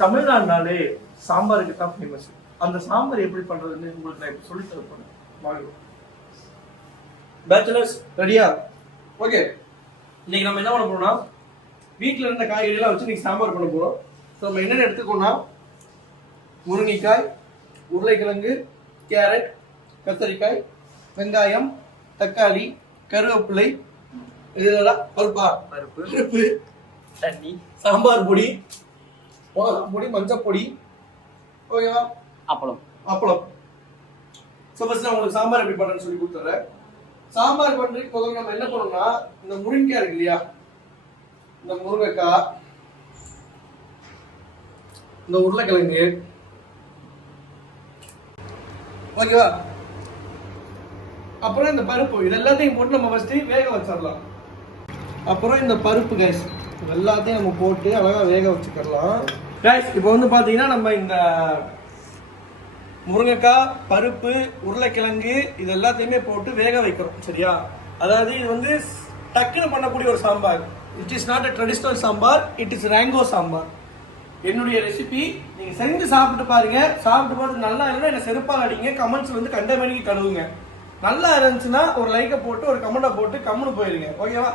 தமிழ்நாடுனாலே சாம்பாருக்கு தான் ஃபேமஸ். அந்த சாம்பார் எப்படி பண்றதுன்னு உங்களுக்கு நான் இப்போ சொல்லி தர போறேன். வாங்க பேச்சுலர்ஸ், ரெடியா? ஓகே, இன்னைக்கு நம்ம என்ன பண்ண போறோம்னா, வீட்டில் இருந்த காய்கறியெல்லாம் வச்சு இன்னைக்கு சாம்பார் பண்ண போறோம். ஸோ நம்ம என்னென்ன எடுத்துக்கோன்னா, முருங்கைக்காய், உருளைக்கிழங்கு, கேரட், கத்தரிக்காய், வெங்காயம், தக்காளி, கருவேப்பிலை, இதெல்லாம் பருப்பு, தண்ணி, சாம்பார் பொடி, மிளகா பொடி, மஞ்சள் பொடி, ஓகேவா, அப்பளம். ஸோ ஃபர்ஸ்ட் நான் உங்களுக்கு சாம்பார் எப்படி பண்ணுறேன்னு சொல்லி கொடுத்துட்றேன். சாம்பார் பண்ணுறதுக்கு முதல்ல நம்ம என்ன பண்ணோம்னா, இந்த முருங்கைக்காய் இருக்கு இல்லையா, இந்த முருங்கைக்காய், இந்த உருளைக்கிழங்கு, ஓகேவா, அப்புறம் இந்த பருப்பு, இது எல்லாத்தையும் போட்டு நம்ம ஃபர்ஸ்ட் வேக வச்சிடலாம். அப்புறம் இந்த பருப்பு கைஸ், இது எல்லாத்தையும் நம்ம போட்டு அழகா வேக வச்சுக்கலாம் கைஸ். இப்போ வந்து பாத்தீங்கன்னா நம்ம இந்த முருங்கைக்காய், பருப்பு, உருளைக்கிழங்கு இது எல்லாத்தையுமே போட்டு வேக வைக்கிறோம், சரியா? அதாவது இது வந்து டக்குன்னு பண்ணக்கூடிய ஒரு sambar. It is not a traditional sambar, it is ரேங்கோ சாம்பார். என்னுடைய ரெசிபி நீங்க செஞ்சு சாப்பிட்டு பாருங்க. சாப்பிட்டு பார்த்து நல்லா இல்லைன்னா என்ன செருப்பாக அடிங்க, கமெண்ட்ஸ் வந்து கண்டமணிக்கு கழுவுங்க. நல்லா இருந்துச்சுன்னா ஒரு லைக்கை போட்டு ஒரு கமெண்ட்டை போட்டு கம்முன்னு போயிருங்க, ஓகேவா?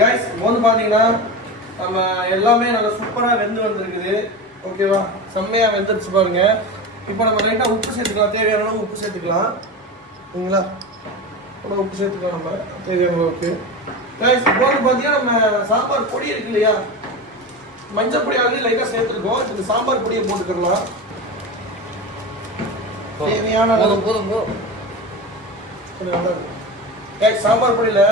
கைஸ், இப்போ வந்து பார்த்தீங்கன்னா நம்ம எல்லாமே நல்லா சூப்பராக வெந்து வந்திருக்குது, ஓகேவா? செம்மையாக வெந்துருச்சு பாருங்க. இப்போ நம்ம லைட்டாக உப்பு சேர்த்துக்கலாம், தேவையான அளவு உப்பு சேர்த்துக்கலாம், சரிங்களா? அப்புறம் உப்பு சேர்த்துக்கலாம் நம்ம தேவையான அளவுக்கு. கைஸ், இப்போ வந்து பார்த்தீங்கன்னா நம்ம சாம்பார் பொடி இருக்கு இல்லையா, மஞ்சள் பொடி ஆல்ரெடி லைட்டாக சேர்த்துருக்கோம். இந்த சாம்பார் பொடியை போட்டுக்கலாம். தேவையான சாம்பார் பொடியில்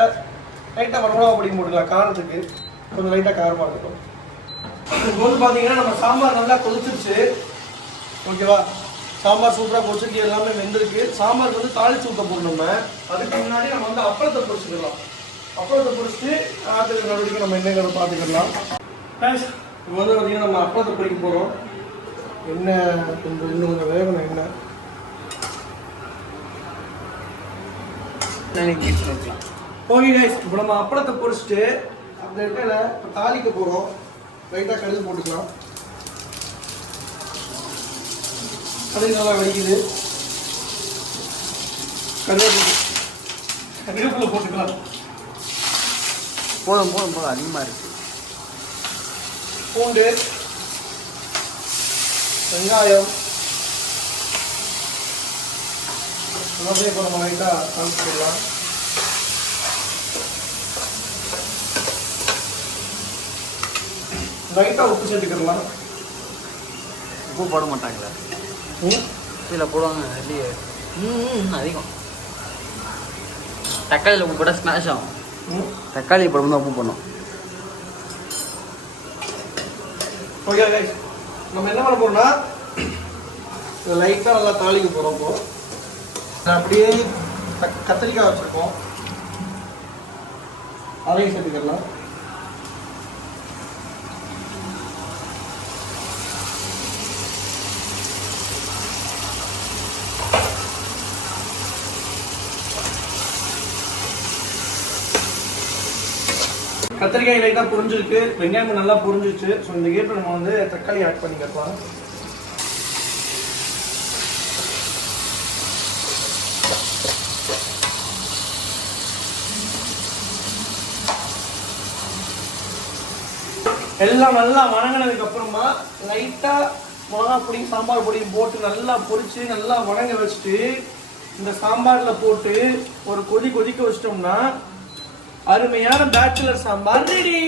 லைட்டாக வரமிளகா பொடி போட்டுக்கலாம், காரத்துக்கு கொஞ்சம் லைட்டாக காரமாக இருக்கும். இப்போ வந்து பார்த்தீங்கன்னா நம்ம சாம்பார் நல்லா கொதிச்சிருச்சு, ஓகேவா? சாம்பார் சூப்பராக கொதிச்சிட்டு எல்லாமே வெந்திருக்கு. சாம்பாருக்கு வந்து தாளிச்சு ஊற்ற போடணும். நம்ம அதுக்கு முன்னாடி நம்ம வந்து அப்பளத்தை பொரிச்சுக்கலாம். அப்பளத்தை பொரிச்சுட்டு ஆற்றுக்கு நடவடிக்கை நம்ம என்னங்கிறத பார்த்துக்கலாம். இப்போ வந்து பார்த்தீங்கன்னா நம்ம அப்பளத்தை பொரிக்க போகிறோம். எண்ணெய் இன்னும் கொஞ்சம் வேகணும். எண்ணெய் ஓகே கைஸ், இப்போ நம்ம அப்பளத்தை பொரிச்சுட்டு அந்த இடத்துல இப்போ தாளிக்க போகிறோம். லைட்டாக கடுகு போட்டுக்கலாம். கடுகு நல்லா வலிக்குது. கருவேப்பிலை போட்டுக்கலாம். போதும் அதிகமாக இருக்கு. பூண்டு, வெங்காயம் எல்லாத்தையும் இப்போ நம்ம லைட்டாக தாளிச்சுக்கலாம். லைட்டாக உப்பு சேர்த்துக்கலாம். உப்பு போட மாட்டாங்களா? இதில் போடுவாங்க இல்லையே. அதிகம் தக்காளியில் உப்பு போட்டால் ஸ்மாஷ் ஆகும். தக்காளி போடும் தான் உப்பு போடணும். ஓகே கைஸ், நம்ம என்ன பண்ண போறோம்னா லைட்டாக நல்லா தாளிக்க போகிறோம். இப்போ அப்படியே கத்திரிக்காய் வச்சுருக்கோம், அதையும் சேர்த்துக்கலாம். கத்திரிக்காய் லைட்டாக புரிஞ்சிருக்கு, வெங்காயம் நல்லா புரிஞ்சிருச்சு. ஸோ இந்த கேட்டில் நம்ம வந்து தக்காளி ஆட் பண்ணிக்கலாம். எல்லாம் நல்லா வணங்கினதுக்கு அப்புறமா லைட்டாக மிளகா பொடியும் சாம்பார் பொடியும் போட்டு நல்லா பொரிச்சு நல்லா வணங்க வச்சுட்டு இந்த சாம்பாரில் போட்டு ஒரு கொதிக்க வச்சிட்டோம்னா அருமையான பேச்சுலர் சாம்பார் ரெடி.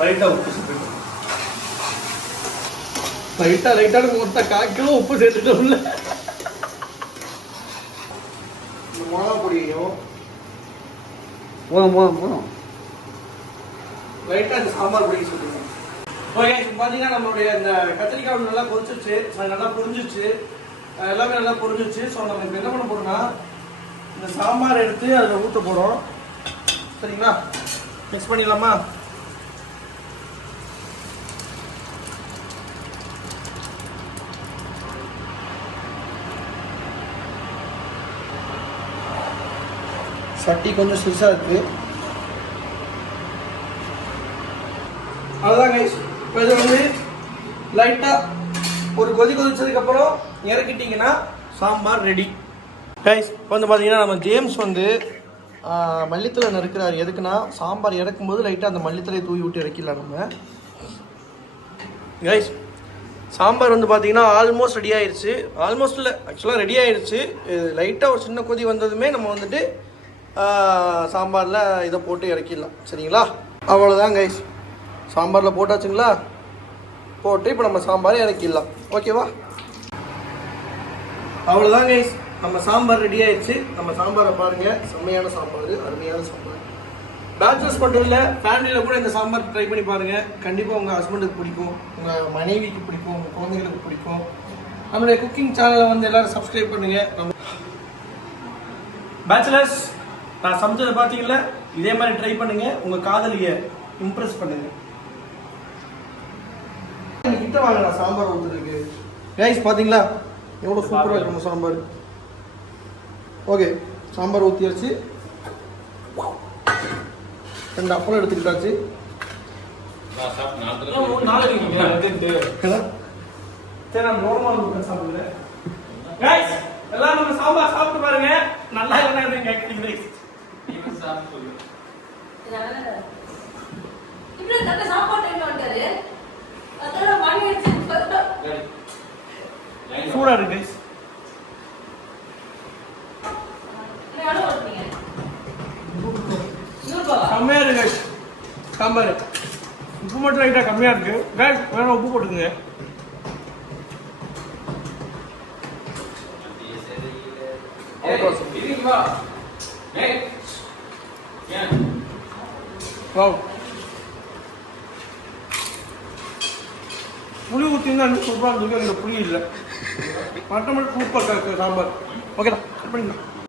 லைட்டா உப்பு சேர்த்துக்கணும். லைட்டா மொத்த 1/4 கிலோ உப்பு சேர்த்துட்டோம்ல. மிளகா பொடியும் போதும் லைட்டா இந்த சாம்பார் பொடி சேர்த்துக்கணும். ஓகே, இப்போ பார்த்தீங்கன்னா நம்மளுடைய இந்த கத்திரிக்காய் நல்லா கொதிச்சிருச்சு, நல்லா புரிஞ்சிருச்சு, எல்லாமே நல்லா புரிஞ்சிருச்சு. ஸோ நம்ம இப்போ என்ன பண்ண போறோம்னா, இந்த சாம்பார் எடுத்து அதில் ஊற்ற போகிறோம், சரிங்களா? மிக்ஸ் பண்ணிடலாமா? சட்டி கொஞ்சம் சிறுசாக இருக்குது. அவ்வளோதான் கைஸ். இப்போ இது வந்து லைட்டாக ஒரு கொதிச்சதுக்கப்புறம் இறக்கிட்டிங்கன்னா சாம்பார் ரெடி. கைஸ் இப்போ வந்து பார்த்தீங்கன்னா நம்ம ஜேம்ஸ் வந்து மல்லித்தலை நறுக்கிறாரு. எதுக்குன்னா சாம்பார் இறக்கும்போது லைட்டாக அந்த மல்லித்தலையை தூவி விட்டு இறக்கிடலாம் நம்ம. கைஸ் சாம்பார் வந்து பார்த்தீங்கன்னா ஆல்மோஸ்ட் ரெடி ஆயிடுச்சு. ஆல்மோஸ்ட் இல்லை, ஆக்சுவலாக ரெடி ஆயிடுச்சு. லைட்டாக ஒரு சின்ன கொதி வந்ததுமே நம்ம வந்துட்டு சாம்பாரில் இதை போட்டு இறக்கிடலாம். சரிங்களா? அவ்வளோதான் கைஸ். சாம்பாரில் போட்டாச்சுங்களா? போட்டு இப்போ நம்ம சாம்பாரை இறக்கிடலாம். ஓகேவா? அவ்வளோதான் கைஸ், நம்ம சாம்பார் ரெடி ஆயிடுச்சு. நம்ம சாம்பாரை பாருங்கள், செம்மையான சாம்பார், அருமையான சாம்பார். பேச்சுலர்ஸ் மட்டும் இல்லை, ஃபேமிலியில் கூட இந்த சாம்பார் ட்ரை பண்ணி பாருங்கள். கண்டிப்பாக உங்கள் ஹஸ்பண்டுக்கு பிடிக்கும், உங்கள் மனைவிக்கு பிடிக்கும், உங்கள் குழந்தைகளுக்கு பிடிக்கும். நம்மளுடைய குக்கிங் சேனலை வந்து எல்லோரும் சப்ஸ்கிரைப் பண்ணுங்கள். நம்ம பேச்சுலர்ஸ் நான் சமைச்சதை பார்த்தீங்களா, இதே மாதிரி ட்ரை பண்ணுங்கள். உங்கள் காதலியை இம்ப்ரெஸ் பண்ணுங்கள். கிட்ட வாங்கடா சாம்பார் ஊற்றுறதுக்கு. கைஸ் பார்த்தீங்களா எவ்வளோ சூப்பராக இருக்கும் சாம்பார். ஓகே, சாம்பார் ஊற்றியாச்சு. 2 அப்பளம் எடுத்துக்கிட்டாச்சு. சரி, நான் நோர்மல் சாப்பிடுறேன். கைஸ் எல்லாம் நம்ம சாம்பார் சாப்பிட்டு பாருங்க. நல்லா இல்லைன்னா கேட்குறீங்க. சூடா இருக்கு கைஸ். கம்மியா இருக்கு கைஸ் சாம்பார். உப்பு மட்டும் லைட்டா கம்மியா இருக்கு கைஸ். வேணா உப்பு போட்டுக்குங்க. புளி ஊற்றினா இன்னும் சூப்பராக இருந்துருக்கு. புளி இல்லை, மற்ற மட்டும் சூப்பர் சாம்பார். ஓகேடா, கட் பண்ணிக்கலாம்.